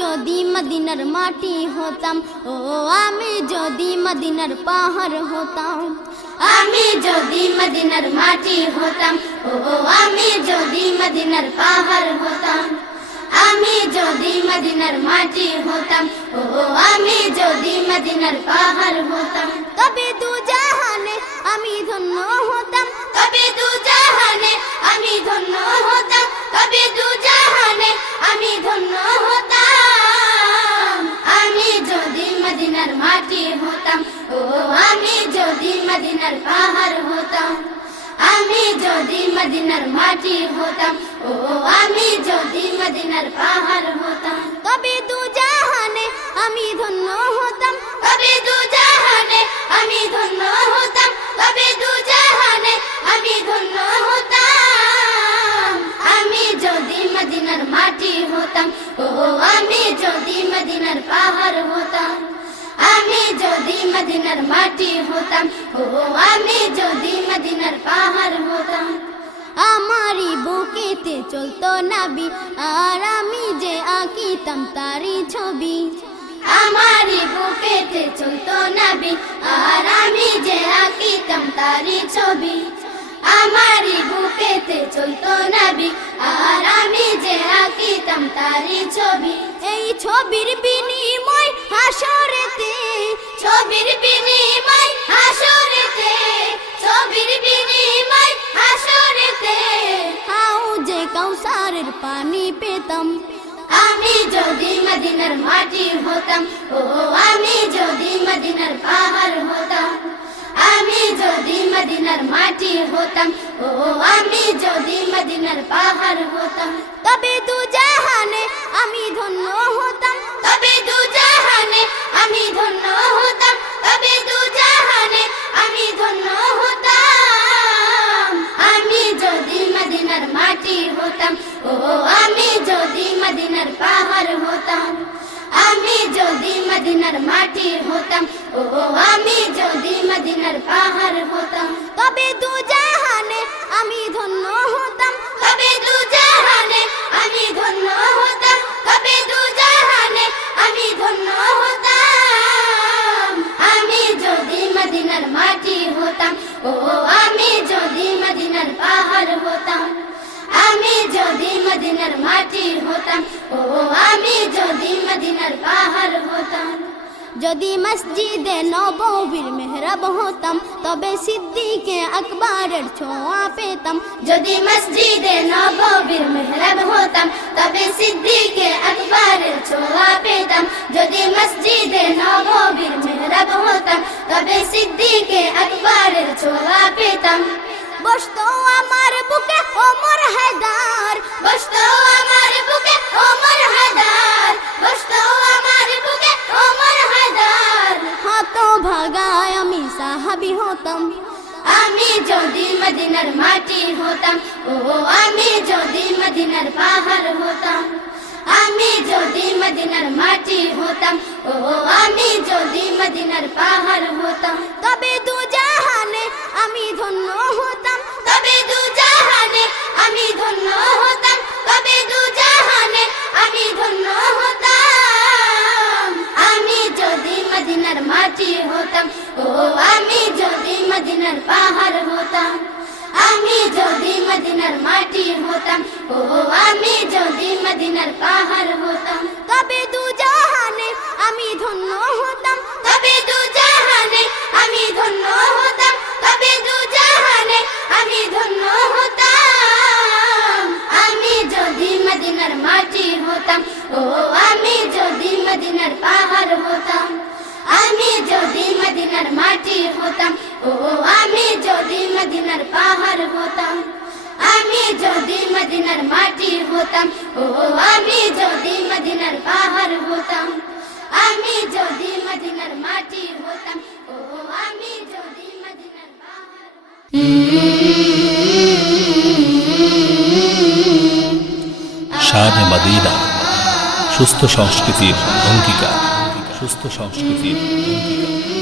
যদি মদিনার মাটি হতাম, ও আমি যদি মদিনার পাহাড় হতাম। আমি যদি মদিনার মাটি হতাম, ও আমি যদি মদিনার পাহাড় হতাম। আমি যদি মদিনার মাটি হতাম, ও আমি যদি মদিনার পাহাড় হতাম। তবে দু জাহানে আমি ধন্য হতাম, তবে দু জাহানে আমি ধন্য হতাম, তবে দু জাহানে আমি ধন্য হতাম। আমি যদি মদিনার মাটি হতাম, ও আমি যদি মদিনার পাহাড় হতাম। আমি যদি মদিনার মাটি হতাম, ও আমি যদি মদিনার পাহাড় হতাম। তবে দু জাহানে আমি ধন্য হতাম, তবে দু জাহানে আমি ধন্য হতাম, তবে দু জাহানে আমি ধন্য হতাম। আমি যদি মদিনার মাটি হতাম, ও আমি যদি মদিনার পাহাড় হতাম। আমি যদি মদিনার মাটি হতাম, ও আমি যদি মদিনার পাহাড় হতাম। আমারই বুকেতে চলতো নবী, আর আমি যে আঁকিতাম তারই ছবি। আমারই বুকেতে চলতো নবী, আর আমি যে আঁকিতাম তারই ছবি। আমারই বুকেতে চলতো নবী, আর আমি যে আঁকিতাম তারই ছবি। এই ছবির বিনিময় হাসরেতে, ছবির বিনিময় হাসরেতে, ছবির বিনিময় হাসরেতে হাউজে কাউসারের পানি পেতাম। আমি যদি মদিনার মাটি হতাম, ও আমি যদি মদিনার পাহাড় হতাম। আমি যদি মদিনার মাটি হতাম, ও আমি যদি মদিনার পাহাড় হতাম। তবে দু জাহানে আমি ধন্য হতাম, তবে দু জাহানে আমি ধন্য হতাম, তবে দু জাহানে আমি ধন্য হতাম। আমি যদি মদিনার মাটি হতাম, ও আমি যদি মদিনার পাহাড় হতাম। আমি যদি মদিনার মাটি হতাম, ও আমি যদি মদিনার পাহাড় হতাম। তবে দু জাহানে আমি ধন্য হতাম, তবে দু জাহানে আমি ধন্য হতাম, তবে দু জাহানে আমি ধন্য হতাম। আমি যদি মদিনার মাটি হতাম, ও আমি যদি মদিনার পাহাড় হতাম। আমি যদি মদিনার মাটি হতাম, ও আমি যদি মদিনার পাহাড় হতাম। যদি মসজিদে নববীর মেহরাব হতাম, তবে সিদ্দিকে আকবরের ছোঁয়া পেতাম। যদি মসজিদে নববীর মেহরাব হতাম, তবে সিদ্দিকে আকবরের ছোঁয়া পেতাম। যদি মসজিদে নববীর মেহরাব হতাম, তবে সিদ্দিকে আকবরের ছোঁয়া পেতাম। বসতো আমার বুকে ওমর হায়দার, বসতো আমার বুকে ওমর হায়দার, বসতো আমার বুকে ওমর হায়দার। হত ভাগায় আমি সাহাবী হতাম। আমি যদি মদিনার মাটি হতাম, ও আমি যদি মদিনার পাহাড় হতাম। আমি যদি মদিনার মাটি হতাম, ও আমি যদি মদিনার পাহাড় হতাম। তবে দু জাহানে আমি ধন্য হতাম, তবে দু জাহানে আমি ধন্য হতাম, তবে দু জাহানে আমি ধন্য হতাম। আমি যদি মদিনার মাটি হতাম, ও আমি যদি মদিনার পাহাড় হতাম। আমি যদি মদিনার মাটি হতাম, ও আমি যদি মদিনার পাহাড় হতাম। তবে দু জাহানে আমি ধন্য হতাম, তবে দু জাহানে আমি ধন্য হতাম, তবে দু জাহানে আমি ধন্য হতাম। আমি যদি মদিনার মাটি হতাম, ও আমি যদি মদিনার পাহাড় হতাম। আমি যদি মদিনার মাটি হতাম, ও আমি যদি মদিনার পাহাড় হতাম। আমি যদি মদিনার মাটি হতাম, ও আমি যদি মদিনার পাহাড় হতাম। আমি যদি মদিনার মাটি হতাম, ও আমি যদি মদিনার পাহাড় হতাম। শানে মদিনা, সুস্থ সংস্কৃতির অঙ্গীকার, সুস্থ সংস্কৃতির অঙ্গীকার।